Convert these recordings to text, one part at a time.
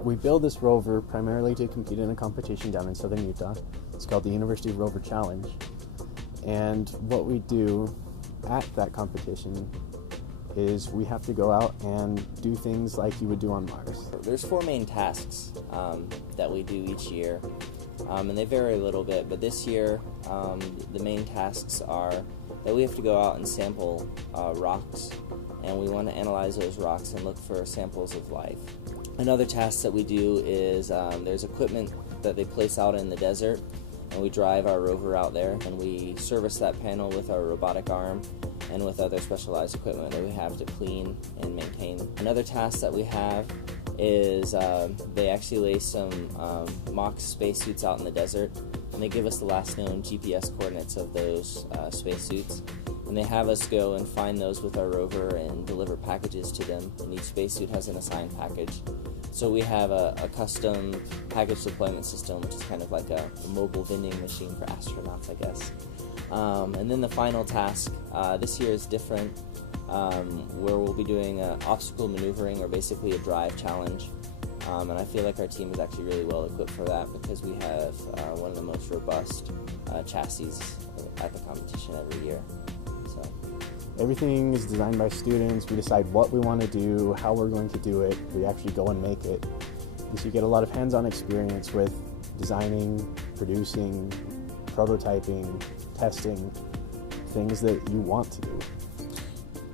We build this rover primarily to compete in a competition down in southern Utah. It's called the University Rover Challenge. And what we do at that competition is we have to go out and do things like you would do on Mars. There's 4 main tasks that we do each year, and they vary a little bit, but this year the main tasks are that we have to go out and sample rocks, and we want to analyze those rocks and look for samples of life. Another task that we do is there's equipment that they place out in the desert, and we drive our rover out there and we service that panel with our robotic arm and with other specialized equipment that we have to clean and maintain. Another task that we have is they actually lay some mock spacesuits out in the desert, and they give us the last known GPS coordinates of those spacesuits, and they have us go and find those with our rover and deliver packages to them, and each spacesuit has an assigned package. So we have a custom package deployment system, which is kind of like a mobile vending machine for astronauts, I guess. And then the final task this year is different, where we'll be doing obstacle maneuvering, or basically a drive challenge. And I feel like our team is actually really well equipped for that because we have one of the most robust chassis at the competition every year. So everything is designed by students. We decide what we want to do, how we're going to do it. We actually go and make it. So you get a lot of hands-on experience with designing, producing, prototyping, testing, things that you want to do.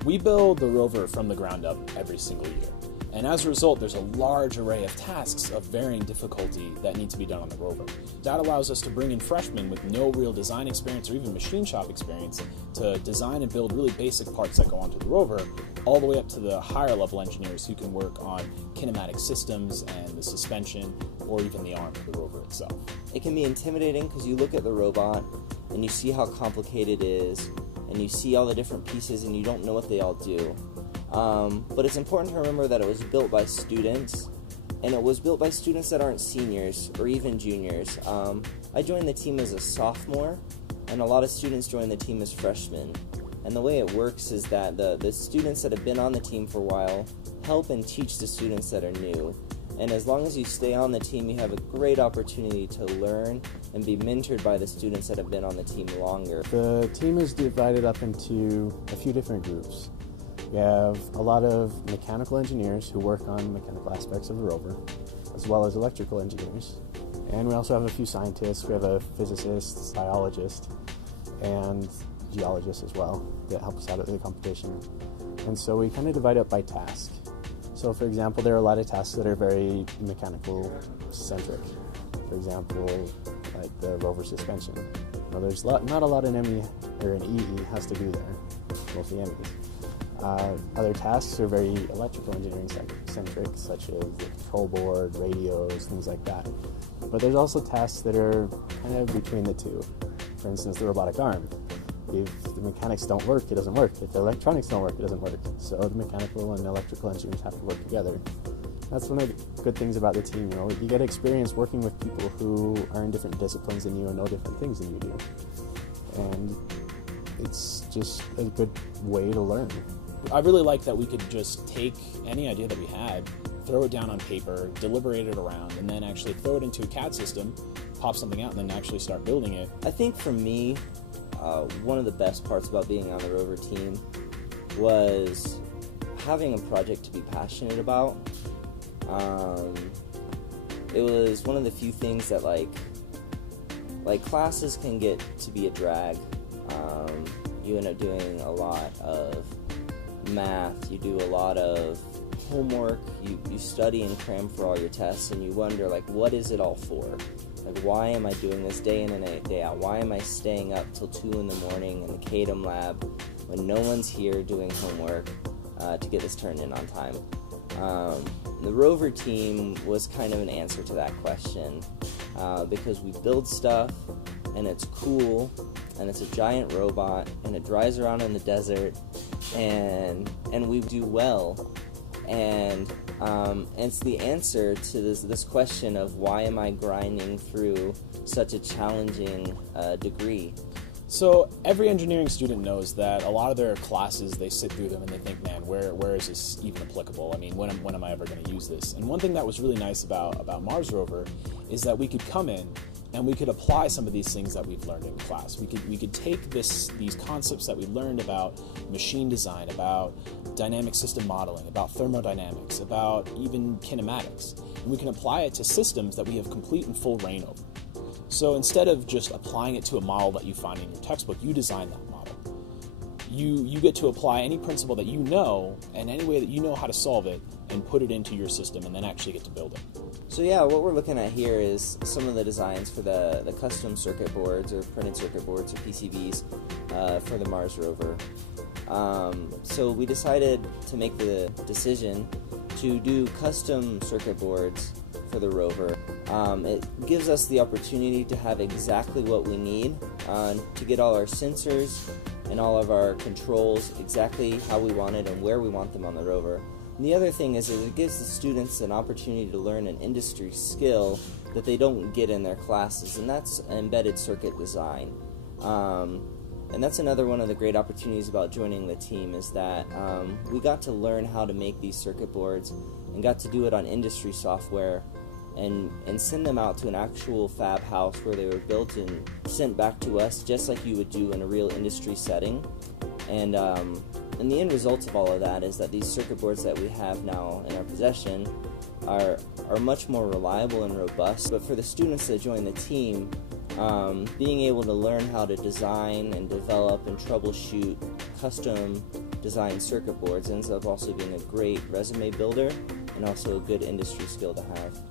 We build the rover from the ground up every single year, and as a result there's a large array of tasks of varying difficulty that need to be done on the rover. That allows us to bring in freshmen with no real design experience or even machine shop experience to design and build really basic parts that go onto the rover, all the way up to the higher level engineers who can work on kinematic systems and the suspension or even the arm of the rover itself. it can be intimidating because you look at the robot and you see how complicated it is, and you see all the different pieces and you don't know what they all do. But it's important to remember that it was built by students, and it was built by students that aren't seniors or even juniors. I joined the team as a sophomore, and a lot of students joined the team as freshmen. And the way it works is that the students that have been on the team for a while help and teach the students that are new. And as long as you stay on the team, you have a great opportunity to learn and be mentored by the students that have been on the team longer. The team is divided up into a few different groups. We have a lot of mechanical engineers who work on mechanical aspects of the rover, as well as electrical engineers. And we also have a few scientists. We have a physicist, biologist, and geologist as well that help us out at the competition. And so we kind of divide up by task. So for example, there are a lot of tasks that are very mechanical centric. For example, like the rover suspension. Now, there's not a lot an ME or an EE has to do there, mostly MEs. Other tasks are very electrical engineering centric, such as the control board, radios, things like that. But there's also tasks that are kind of between the two. For instance, the robotic arm. If the mechanics don't work, it doesn't work. If the electronics don't work, it doesn't work. So the mechanical and electrical engineers have to work together. That's one of the good things about the team. You know, you get experience working with people who are in different disciplines than you and know different things than you do. And it's just a good way to learn. I really like that we could just take any idea that we had, throw it down on paper, deliberate it around, and then actually throw it into a CAD system, pop something out, and then actually start building it. I think for me, one of the best parts about being on the rover team was having a project to be passionate about. It was one of the few things that like classes can get to be a drag. You end up doing a lot of math, you do a lot of homework, you study and cram for all your tests, and you wonder, like, what is it all for? Like, why am I doing this day in and day out? Why am I staying up till 2 in the morning in the KATM lab when no one's here doing homework to get this turned in on time? The rover team was kind of an answer to that question because we build stuff and it's cool and it's a giant robot and it drives around in the desert and we do well. And it's the answer to this question of why am I grinding through such a challenging degree. So every engineering student knows that a lot of their classes, they sit through them and they think, man, where is this even applicable? I mean, when am I ever going to use this? And one thing that was really nice about Mars Rover is that we could come in and we could apply some of these things that we've learned in class. We could take these concepts that we learned about machine design, about dynamic system modeling, about thermodynamics, about even kinematics, and we can apply it to systems that we have complete and full reign over. So instead of just applying it to a model that you find in your textbook, you design that model. You get to apply any principle that you know and any way that you know how to solve it and put it into your system and then actually get to build it. So yeah, what we're looking at here is some of the designs for the custom circuit boards or printed circuit boards or PCBs for the Mars Rover. So we decided to make the decision to do custom circuit boards for the rover. It gives us the opportunity to have exactly what we need to get all our sensors and all of our controls exactly how we want it and where we want them on the rover. And the other thing is it gives the students an opportunity to learn an industry skill that they don't get in their classes, and that's embedded circuit design. And that's another one of the great opportunities about joining the team is that we got to learn how to make these circuit boards and got to do it on industry software and send them out to an actual fab house where they were built and sent back to us just like you would do in a real industry setting. And the end result of all of that is that these circuit boards that we have now in our possession are much more reliable and robust. But for the students that join the team, being able to learn how to design and develop and troubleshoot custom designed circuit boards ends up also being a great resume builder and also a good industry skill to have.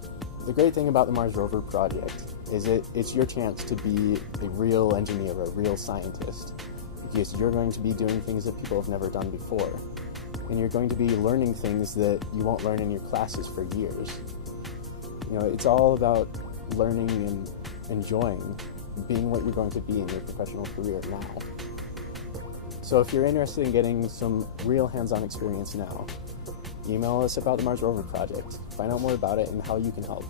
The great thing about the Mars Rover project is it's your chance to be a real engineer, a real scientist, because you're going to be doing things that people have never done before. And you're going to be learning things that you won't learn in your classes for years. You know, it's all about learning and enjoying being what you're going to be in your professional career now. So if you're interested in getting some real hands-on experience now, email us about the Mars Rover project. Find out more about it and how you can help.